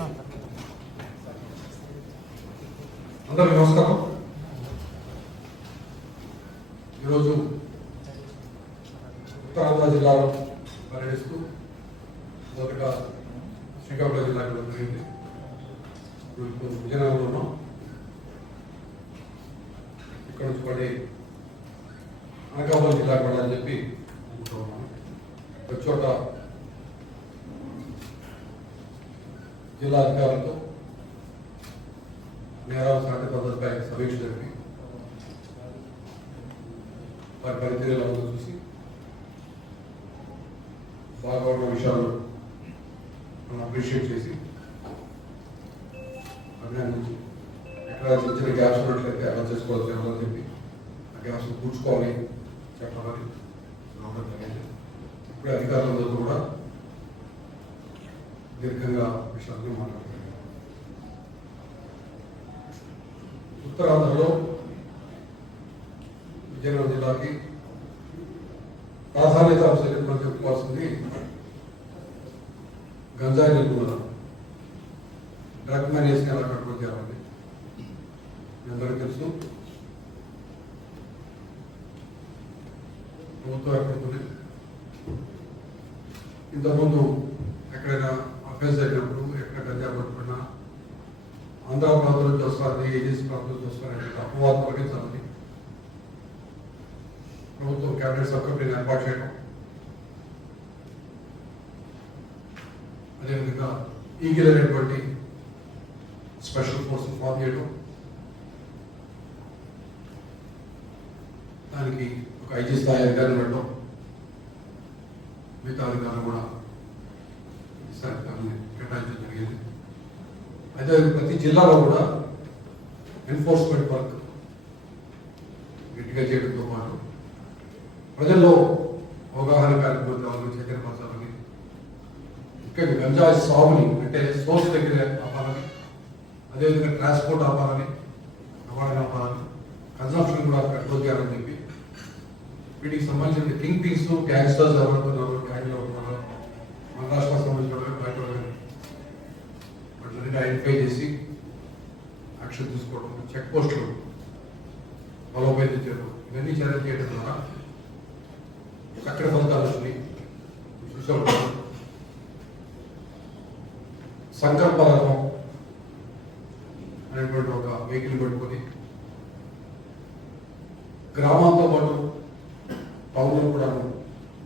అందరికీ నమస్కారం. ఈరోజు ఉత్తరాంధ్ర జిల్లాలో పర్యటిస్తూ మొదటగా శ్రీకాకుళం జిల్లాకి జరిగింది. ఇప్పుడు విజయనగరంలో ఉన్నాం. ఇక్కడ నుంచి పడి అనకాపల్లి జిల్లాకి పడాలని చెప్పి అనుకుంటున్నాను. ప్రతి చోట జిల్లా అధికారులతో నేరాల శాంతి భద్రతపై సమీక్ష జరిపి వారి పనితీరులను చూసి బాగా ఉన్న విషయాలు మనం అప్రిషియేట్ చేసి అభినందించి ఎక్కడ చిన్న చిన్న గ్యాప్స్ ఉన్నట్లయితే ఎలా చేసుకోవాలి ఎవరని చెప్పి ఆ గ్యాప్స్ కూర్చుకోవాలి చెప్పాలని రావడం జరిగింది. ఇప్పుడే అధికారులందరూ కూడా దీర్ఘంగా విషయాన్ని మాట్లాడుతున్నారు. ఉత్తరాంధ్రలో విజయనగరం జిల్లాకి ప్రాధాన్యత అంశాలు మనం చెప్పుకోవాల్సింది గంజాయి నిర్మూలన, డ్రగ్ మేనేజ్ని ఎలా కంట్రోల్ చేయాలని మీ అందరికీ తెలుసు. ప్రభుత్వం ఏర్పడుతుంది. ఇంతకుముందు ఎక్కడైనా అఫెన్స్ జరిగినప్పుడు ఎక్కడ గంజా పట్టుకున్నా ఆంధ్ర ప్రాంతం నుంచి వస్తుంది, ఏజెన్సీ ప్రాంతం నుంచి వస్తారని అపవాదం కలిగించాలని ప్రభుత్వం క్యాబినెట్ సబ్ కమిటీని ఏర్పాటు చేయడం, అదేవిధంగా ఈగిల్ అనేటువంటి స్పెషల్ ఫోర్స్ ఫామ్ చేయడం, దానికి ఒక ఐజీ స్థాయి అధికారులు పెట్టడం, మిగతా అధికారులు కూడా కేటాయించడం జరిగింది. అయితే ప్రతి జిల్లాలో కూడా ఎన్ఫోర్స్మెంట్ వర్క్ గట్టిగా చేయడంతో పాటు ప్రజల్లో అవగాహన కార్యక్రమాలను చైతన్యపరచాలని, ముఖ్యంగా గంజాయి సాగుని అంటే సోర్స్ దగ్గర ఆపాలని, అదేవిధంగా ట్రాన్స్పోర్ట్ ఆపాలని, రవాణా ఆపాలని, కన్సంప్షన్ కూడా కంట్రోల్ చేయాలని చెప్పి వీటికి సంబంధించిన కింగ్ పింగ్స్ గ్యాంగ్స్టర్స్ ఎవరుతున్నారు, గ్యాంగ్లో ఉంటున్నారు, మన రాష్ట్రానికి సంబంధించిన బయట వాటిని ఐడెంటిఫై చేసి యాక్షన్ తీసుకోవడం, చెక్ పోస్టులు బలోపేతం చేయడం, ఇవన్నీ చర్యలు చేయడం ద్వారా చక్కటి ఫలితాలు వచ్చినాయి. సంకల్ప రథం అనేటువంటి ఒక వెహికల్ పెట్టుకొని గ్రామాలతో పాటు టౌన్లో కూడా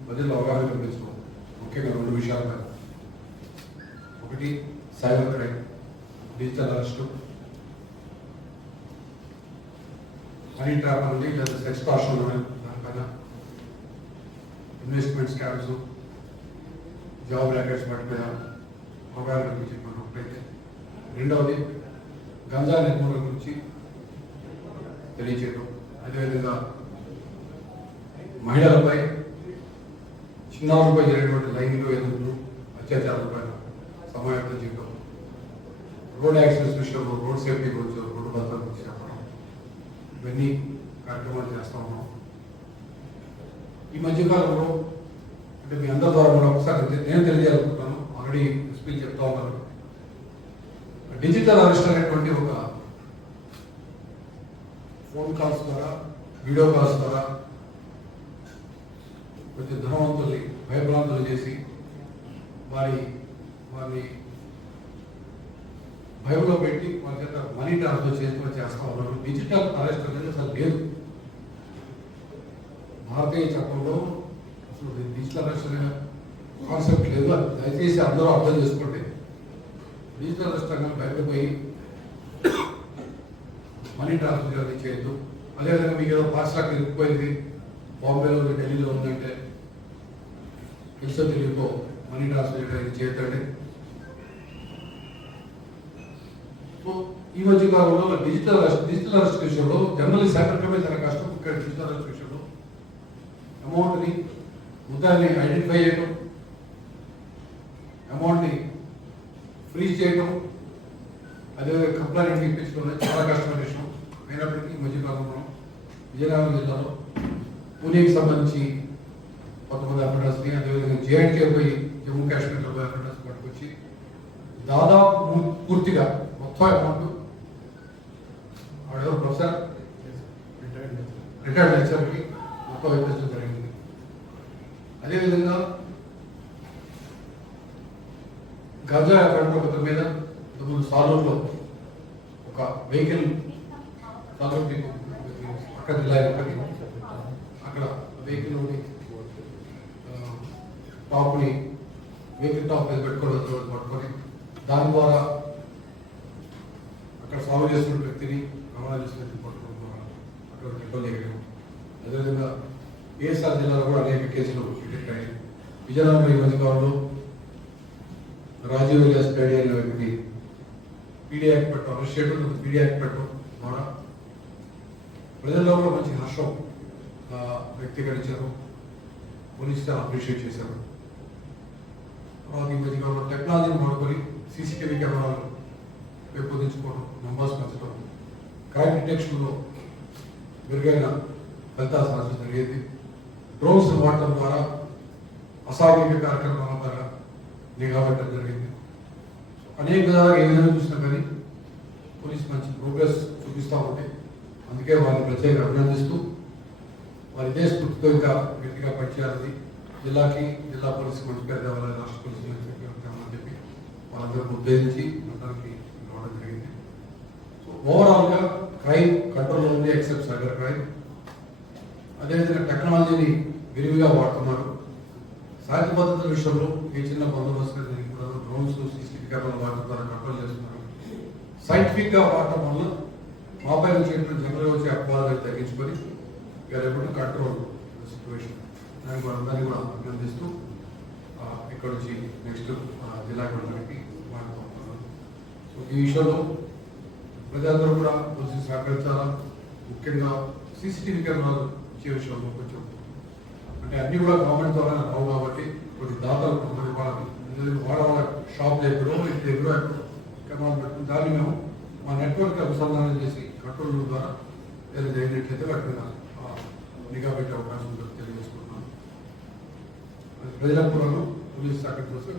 ప్రజల్లో అవగాహన కల్పించడం, ముఖ్యంగా రెండు విషయాల మీద. ఒకటి cyber crime, digital arrest, money trap అనేది లేదా ఎక్స్ట్రాక్షన్ దానిపైన, ఇన్వెస్ట్మెంట్ స్కామ్స్, జాబ్ ర్యాకెట్స్ వాటి మీద అవగాహన కల్పించేటువంటి ఒకటైతే, రెండవది గంజా నిర్మూలన గురించి తెలియచేయడం, అదేవిధంగా మహిళలపై చిన్నారులపై జరిగినటువంటి లైంగిక వేధింపులు, అత్యాచారాలపై సమాయత్తం చేయడం, రోడ్ యాక్సిడెంట్స్ విషయంలో రోడ్ సేఫ్టీ గురించి, రోడ్డు భద్రత గురించి చెప్పడం, ఇవన్నీ కార్యక్రమాలు చేస్తూ ఉన్నాం. ఈ మధ్యకాలంలో అంటే మీ అందరి ద్వారా కూడా ఒకసారి నేను తెలియజేయాలనుకుంటున్నాను, ఆల్రెడీ ఎస్పీలు చెప్తా ఉన్నారు. డిజిటల్ అరెస్ట్ అనేటువంటి ఒక ఫోన్ కాల్స్ ద్వారా, వీడియో కాల్స్ ద్వారా కొంచెం ధనవంతుల్ని భయభ్రాంతులు చేసి వారిని భయంలో పెట్టి వాళ్ళ చేత మనీ ట్రాన్స్ఫర్ చేసుకొని చేస్తూ ఉన్నారు. డిజిటల్ అరెస్ట్ అనేది అసలు లేదు భారతీయ చట్టంలో. అసలు డిజిటల్ అరెస్ట్ అనే కాన్సెప్ట్ లేదు. దయచేసి అందరూ అర్థం చేసుకోండి. డిజిటల్ అరెస్ట్ అనేది బయటపోయి మనీ ట్రాన్స్ఫర్ చేయొద్దు. అదేవిధంగా మీకు ఏదో పాస్లాక్ ఇరుక్కుపోయింది, బాంబేలో ఢిల్లీలో ఉందంటే తెలుసో తెలియకో మనీ ట్రాన్స్ఫర్ చేయొద్దండి. సో ఈ మధ్య కాలంలో డిజిటల్ అరెస్ట్ విషయంలో జనరల్ సేకరించడమే చాలా కష్టం. ఇక్కడ డిజిటల్ అరెస్ట్ విషయంలో అమౌంట్ని ముద్దాన్ని ఐడెంటిఫై చేయడం, అమౌంట్ని ఫ్రీజ్ చేయడం, అదేవిధంగా కంప్లైంట్ ఇప్పించడం చాలా కష్టమైన విషయం. అయినప్పటికీ ఈ మధ్యకాలంలో విజయనగరం జిల్లాలో పూణేకి సంబంధించి కొంతమంది అఫెండర్స్ని, అదేవిధంగా జేఎండ్కే పోయి జమ్మూ కాశ్మీర్లో పోయి అఫెండర్స్ పట్టుకొచ్చి దాదాపు పూర్తిగా మొత్తం అమౌంట్ ఆవిడెవరు ప్రొఫెసర్ రిటైర్డ్ లెక్చర్కి మొత్తం ఇప్పించడం జరిగింది. అదేవిధంగా గంజా కంట్రోల్ మీద సాలూరులో ఒక వెహికల్ పక్క జిల్లా అక్కడ వెహికల్ టాప్ని వెహికల్ టాప్ మీద పెట్టుకోవడం పట్టుకొని దాని ద్వారా అక్కడ సాల్వ్ చేస్తున్న వ్యక్తిని రవాణా చేసిన వ్యక్తిని పట్టుకోవడం ద్వారా అక్కడ కంట్రోల్ చేయగలిగాం. అదేవిధంగా ఏఎస్ఆర్ జిల్లాలో కూడా అనేక కేసులు డిటెక్ట్ అయ్యాయి. విజయనగరం ఈ మధ్యకాలంలో రాజీవ్ విలాస్ పేడి అనే వ్యక్తి పీడీ యాక్ట్ పెట్టడం అరెస్ట్ చేయడం, పీడీ యాక్ట్ పెట్టడం ద్వారా ప్రజల్లో కూడా మంచి హర్షం వ్యక్తీకరించారు. పోలీసులు అప్రిషియేట్ చేశారు. తర్వాత ఈ మధ్యకాలంలో టెక్నాలజీని వాడుకొని సీసీటీవీ కెమెరాలు పెంపొందించుకోవడం, నంబర్స్ పెంచడం, క్రైమ్ డిటెక్షన్లో మెరుగైన ఫలితాలు సాధించడం జరిగేది. డ్రోన్స్ వాడటం ద్వారా అసాంఘిక కార్యక్రమాల ద్వారా నిఘా పెట్టడం జరిగింది. అనేక విధాలుగా ఏ విధంగా చూసినా కానీ పోలీసు మంచి ప్రోగ్రెస్ చూపిస్తూ ఉంటే అందుకే వారిని ప్రత్యేకంగా అభినందిస్తూ వారి ఇదే స్ఫూర్తితో ఇంకా గట్టిగా పనిచేయాలని జిల్లాకి జిల్లా పోలీసు మంచి పేరు తేవాలని రాష్ట్ర పోలీసు మంచి పేరు తేవాలని చెప్పి వాళ్ళందరూ ఉద్దేశించి అందరికి రావడం జరిగింది. సో ఓవరాల్గా క్రైమ్ కంట్రోల్లో ఉంది ఎక్సెప్ట్ సైబర్ క్రైమ్. అదేవిధంగా టెక్నాలజీని విరివిగా వాడుతున్నారు. శాంతి భద్రతల విషయంలో ఏ చిన్న బందోబస్తు దీనికి కూడా డ్రోన్స్ సీసీటీవీ కెమెరాలు వాడటం ద్వారా కంట్రోల్ చేస్తున్నారు. సైంటిఫిక్గా వాడటం వల్ల మాపై వచ్చేటువంటి జనరల్గా వచ్చే అపవాదాలు తగ్గించుకొని రేపు కంట్రోల్ సిచ్యువేషన్ దానికి వాళ్ళందరినీ కూడా అభినందిస్తూ ఇక్కడ నుంచి నెక్స్ట్ జిల్లాకి వెళ్ళడానికి మాట్లాడుతున్నాను. సో ఈ విషయంలో ప్రజలందరూ కూడా కొంచెం సహకరించాలా. ముఖ్యంగా సీసీటీవీ కెమెరాలు ఇచ్చే విషయంలో కొంచెం అంటే అన్ని కూడా గవర్నమెంట్ ద్వారా రావు కాబట్టి కొన్ని దాతలు కొంతమంది వాళ్ళ షాప్ దగ్గర ఇంటి దగ్గర కెమెరాలు పెట్టుకుని దాన్ని మేము మా నెట్వర్క్ అనుసంధానం చేసి కంట్రోల్ ద్వారా ఏదైనా జరిగినట్లయితే వాటి మీద నిఘా పెట్టే అవకాశం తెలియజేసుకుంటున్నాను. ప్రజలకు కూడా పోలీసు సహకరించాల్సిన